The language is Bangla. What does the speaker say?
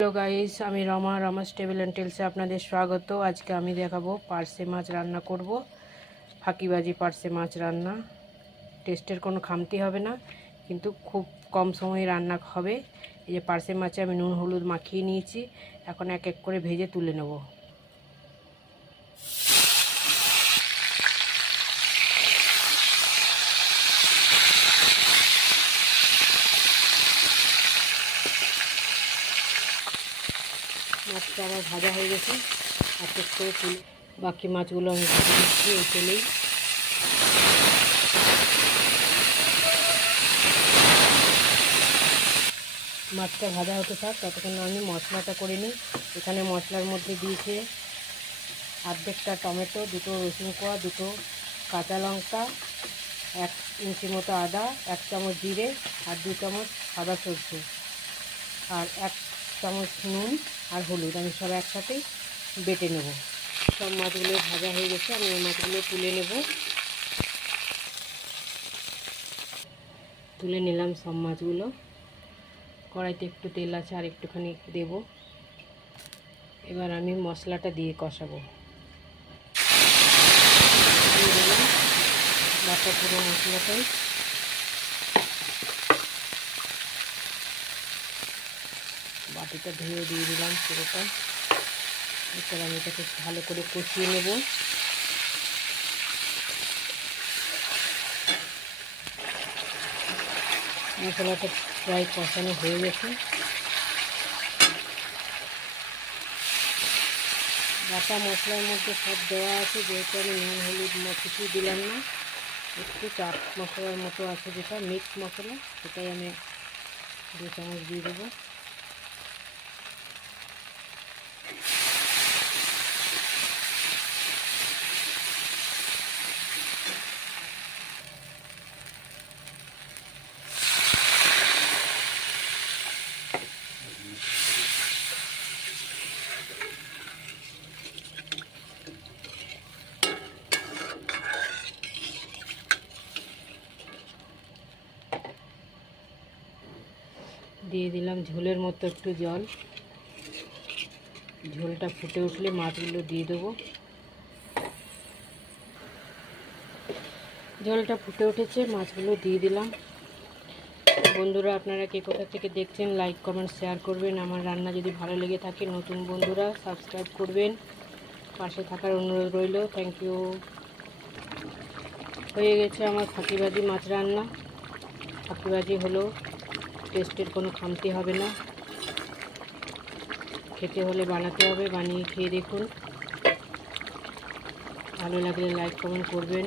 হ্যালো গাইস, আমি রমাস টেবিল অ্যান্ড টেলসে আপনাদের স্বাগত। আজকে আমি দেখাবো পার্সে মাছ রান্না করব। ফাঁকিবাজি পার্সে মাছ রান্না। টেস্টের কোনো খামতি হবে না, কিন্তু খুব কম সময়ে রান্না হবে। এই যে পার্সে মাছে আমি নুন হলুদ মাখিয়ে নিয়েছি, এখন এক এক করে ভেজে তুলে নেব। মাছটা আমার ভাজা হয়ে গেছে, এক এক করে তুলে বাকি মাছগুলো আমি ভেজে নিচ্ছি এই তেলেই। মাছটা ভাজা হতে থাক, ততক্ষণ আমি মশলাটা করে নিই। এখানে মশলার মধ্যে দিয়েছে অর্ধেকটা টমেটো, দুটো রসুন কোয়া, দুটো কাঁচা লঙ্কা, 1 ইঞ্চি মতো আদা, 1 চামচ জিরে আর 2 চামচ সাদা সরষে আর 1 চামচ নুন আর হলুদ আমি সব একসাথে বেটে নেব। সব মাছগুলো ভাজা হয়ে গেছে, আমি ওই মাছগুলো তুলে নিলাম সব মাছগুলো। কড়াইতে একটু তেল আছে, আর একটুখানি দেব। এবার আমি মশলাটা দিয়ে কষাবো। দিয়ে দিলাম বাটা পুরো মশলাটাই। বাটিটা ধুয়ে দিয়ে দিলাম পুরোটা। এরপর আমি এটাকে ভালো করে কষিয়ে নেব। মশলাটা প্রায় কষানো হয়ে গেছে। বাটা মশলার মধ্যে সব দেওয়া আছে, যেহেতু আমি নুন হলুদ কিছু দিলাম না। একটু চাট মশলার মতো আছে, যেটা মিক্স মশলা, সেটাই আমি 2 চামচ দিয়ে দেবো। দিয়ে দিলাম ঝোলের মতো একটু জল। ঝোলটা ফুটে উঠলে মাছগুলো দিয়ে দেবো। ঝোলটা ফুটে উঠেছে, মাছগুলো দিয়ে দিলাম। বন্ধুরা, আপনারা কে কোথা থেকে দেখছেন, লাইক কমেন্ট শেয়ার করবেন। আমার রান্না যদি ভালো লেগে থাকে, নতুন বন্ধুরা সাবস্ক্রাইব করবেন। পাশে থাকার অনুরোধ রইল। Thank you. হয়ে গেছে আমার ফাঁকিবাজি মাছ রান্না। ফাঁকিবাজি হলো, টেস্টের কোনো খামতি হবে না। খেতে হলে বানাতে হবে, বানিয়ে খেয়ে দেখুন। ভালো লাগলে লাইক কমেন্ট করবেন।